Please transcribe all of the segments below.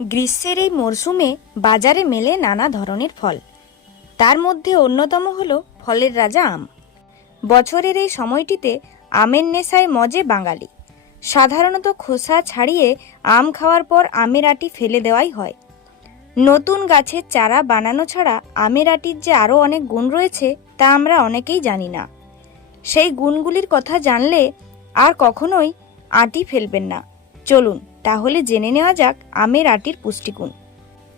গ্রীষ্মের এই মরশুমে বাজারে মেলে নানা ধরনের ফল। তার মধ্যে অন্যতম হলো ফলের রাজা আম। বছরের এই সময়টিতে আমের নেশায় মজে বাঙালি। সাধারণত খোসা ছাড়িয়ে আম খাওয়ার পর আমের আটি ফেলে দেওয়াই হয়। নতুন গাছের চারা বানানো ছাড়া আমের আটির যে আরও অনেক গুণ রয়েছে তা আমরা অনেকেই জানি না। সেই গুণগুলির কথা জানলে আর কখনোই আটি ফেলবেন না। চলুন তাহলে জেনে নেওয়া যাক আমের আটির পুষ্টিগুণ।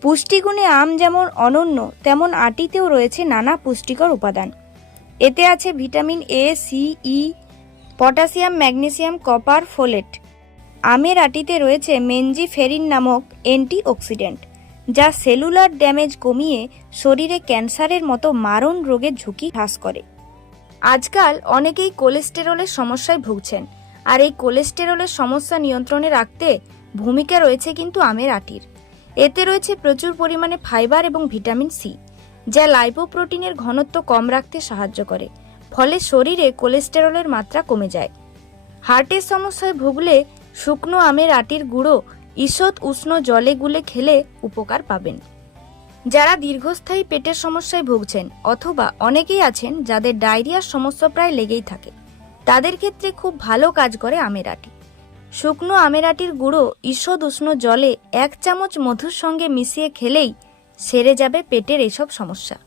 পুষ্টিগুণে আম যেমন অনন্য, তেমন আটিতেও রয়েছে নানা পুষ্টিকর উপাদান। এতে আছে vitamin A, C, E, potassium, magnesium, copper, folate. আমের আটিতে রয়েছে মেনজিফেরিন নামক অ্যান্টিঅক্সিডেন্ট, যা সেলুলার ড্যামেজ কমিয়ে শরীরে ক্যান্সারের মতো মারণ রোগের ঝুঁকি হ্রাস করে। আজকাল অনেকেই কোলেস্টেরলের সমস্যায় ভুগছেন, আর এই কোলেস্টেরলের সমস্যা নিয়ন্ত্রণে রাখতে ভূমিকা রয়েছে কিন্তু আমের আটির। এতে রয়েছে প্রচুর পরিমাণে ফাইবার এবং ভিটামিন সি, যা লাইপোপ্রোটিনের ঘনত্ব কম রাখতে সাহায্য করে, ফলে শরীরে কোলেস্টেরলের মাত্রা কমে যায়। হার্টের সমস্যায় ভুগলে শুকনো আমের আটির গুঁড়ো ঈষৎ উষ্ণ জলে গুলে খেলে উপকার পাবেন। যারা দীর্ঘস্থায়ী পেটের সমস্যায় ভুগছেন অথবা অনেকেই আছেন যাদের ডায়রিয়ার সমস্যা প্রায় লেগেই থাকে, তাদের ক্ষেত্রে খুব ভালো কাজ করে আমের আটি। শুকনো আমের আটির গুঁড়ো ঈষৎ উষ্ণ জলে 1 চামচ মধুর সঙ্গে মিশিয়ে খেলেই সেরে যাবে পেটের এসব সমস্যা।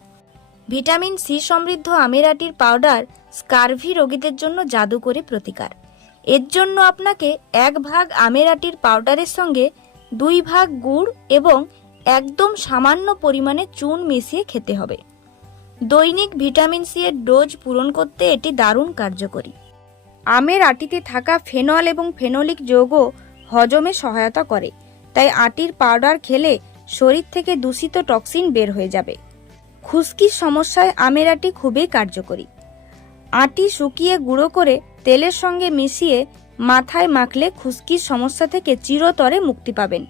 ভিটামিন সি সমৃদ্ধ আমের আটির পাউডার স্কারভি রোগীদের জন্য জাদুকরী প্রতিকার। এর জন্য আপনাকে 1 ভাগ আমের আটির পাউডারের সঙ্গে 2 ভাগ গুড় এবং একদম সামান্য পরিমাণে চুন মিশিয়ে খেতে হবে। দৈনিক ভিটামিন সি এর ডোজ পূরণ করতে এটি দারুণ কার্যকরী। আমের আটিতে থাকা ফেনল এবং ফেনোলিক যৌগ হজমে সহায়তা করে, তাই আটির পাউডার খেলে শরীর থেকে দূষিত টক্সিন বের হয়ে যাবে। খুশকির সমস্যায় আমের আটি খুবই কার্যকরী। আটি শুকিয়ে গুঁড়ো করে তেলের সঙ্গে মিশিয়ে মাথায় মাখলে খুশকির সমস্যা থেকে চিরতরে মুক্তি পাবেন।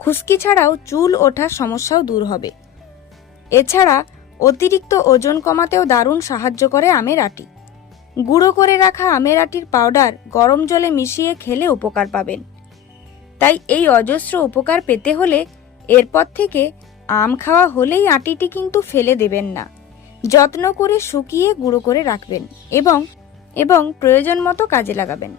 খুশকি ছাড়াও চুল ওঠার সমস্যাও দূর হবে। এছাড়া অতিরিক্ত ওজন কমাতেও দারুণ সাহায্য করে আমের আটি। গুঁড়ো করে রাখা আমের আটির পাউডার গরম জলে মিশিয়ে খেলে উপকার পাবেন। তাই এই অজস্র উপকার পেতে হলে এরপর থেকে আম খাওয়া হলেই আটিটি কিন্তু ফেলে দেবেন না। যত্ন করে শুকিয়ে গুঁড়ো করে রাখবেন এবং প্রয়োজন মতো কাজে লাগাবেন।